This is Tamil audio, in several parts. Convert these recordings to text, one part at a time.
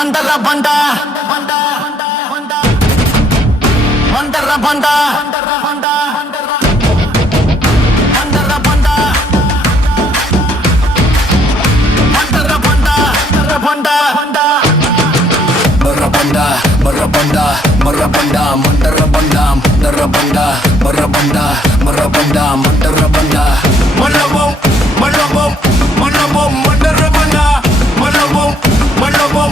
மண்டர Banda மண்டர Banda Marabanda, marabanda, mandarabanda, darabanda, marabanda, marabanda, mandarabanda. Malabom, malabom, malabom, mandarabanda. Malabom, malabom,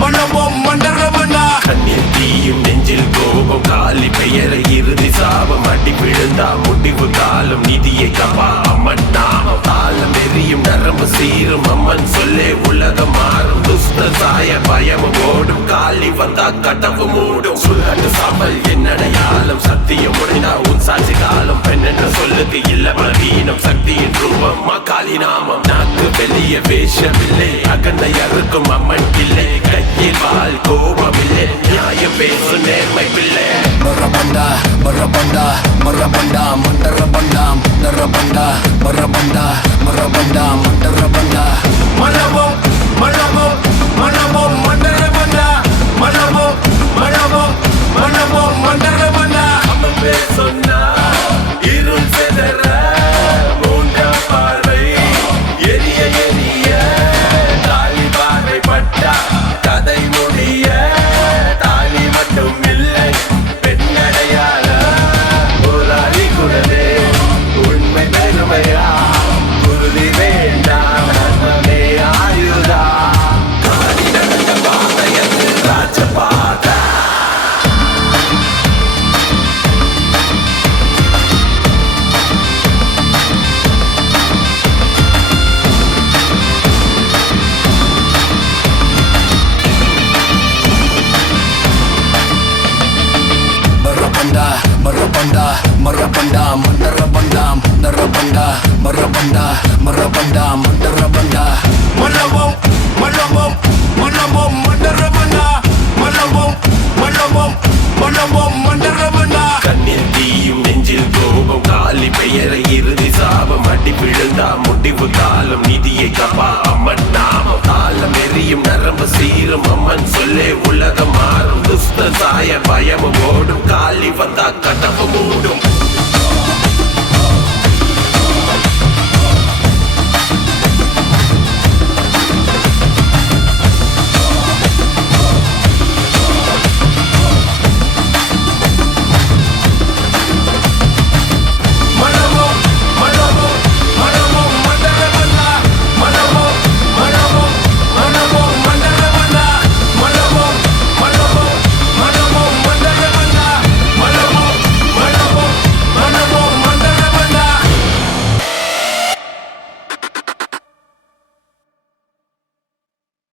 malabom, mandarabanda. கண்ணில் தீயும் நெஞ்சில் கோபம் காலி பெயரை இறுதி சாபம் அடி விழுந்தா முடிவு காலம் நிதியை கப்பா அம்மன் நாமம் தாளம் எரியும் நரம்பு சீரும் அம்மன் சொல்லே உலகம் மாறும் துஷ்ட சாய பயமும் ஓடும் காலி வந்தா கதவு மூடும் சுல்கட்டு சாம்பல் என்னடையாலும் சத்தியம் முடிந்தா உன் சாட்சி காலம் பெண் என்ற சொல்லுக்கு இல்ல பலவீனம் சக்தியின் ரூபம் காளி நாமம் நாக்கு வெளிய வேஷமில்லை அகந்தை அறுக்கும் அம்மன் இல்லை கையில் பால் கோபம் இல்லை நியாயம் பேசும் நேர்மை பிள்ளை Marabanda, marabanda, marabanda, mandarabanda, darabanda, marabanda, marabanda, mandarabanda. Malabom, malabom, malabom, mandarabanda. Malabom, malabom, malabom, mandarabanda. அம்மன் பேர் சொன்னா இருள் செதற மூன்றாம் பார்வை எரிய எரிய தாலி பார்வை பட்டா கதை முடிய தாலி மட்டும் இல்லை பெண்ணடையாள போராளி குரலே உண்மை பெருமையா குருதி வேண்டாம் நன்மே ஆயுதா காடி நடந்த பாதையது ராஜபாதா Marabanda, marabanda, marabanda, mandarabanda, darabanda, marabanda, marabanda, mandarabanda. Malabom, malabom, malabom, mandarabanda. Malabom, malabom, malabom, mandarabanda. கண்ணில் தீயும் நெஞ்சில் கோபம் காலி பெயரை இறுதி சாபம் அடி விழுந்தா முடிவு காலம் நிதியை கப்பா அம்மன் நாமம் தாளம் எரியும் நரம்பு சீரும் அம்மன் சொல்லே உலகம் மாறும் துஷ்ட சாய பயமும் ஓடும் காலி வந்தா கதவு மூடும்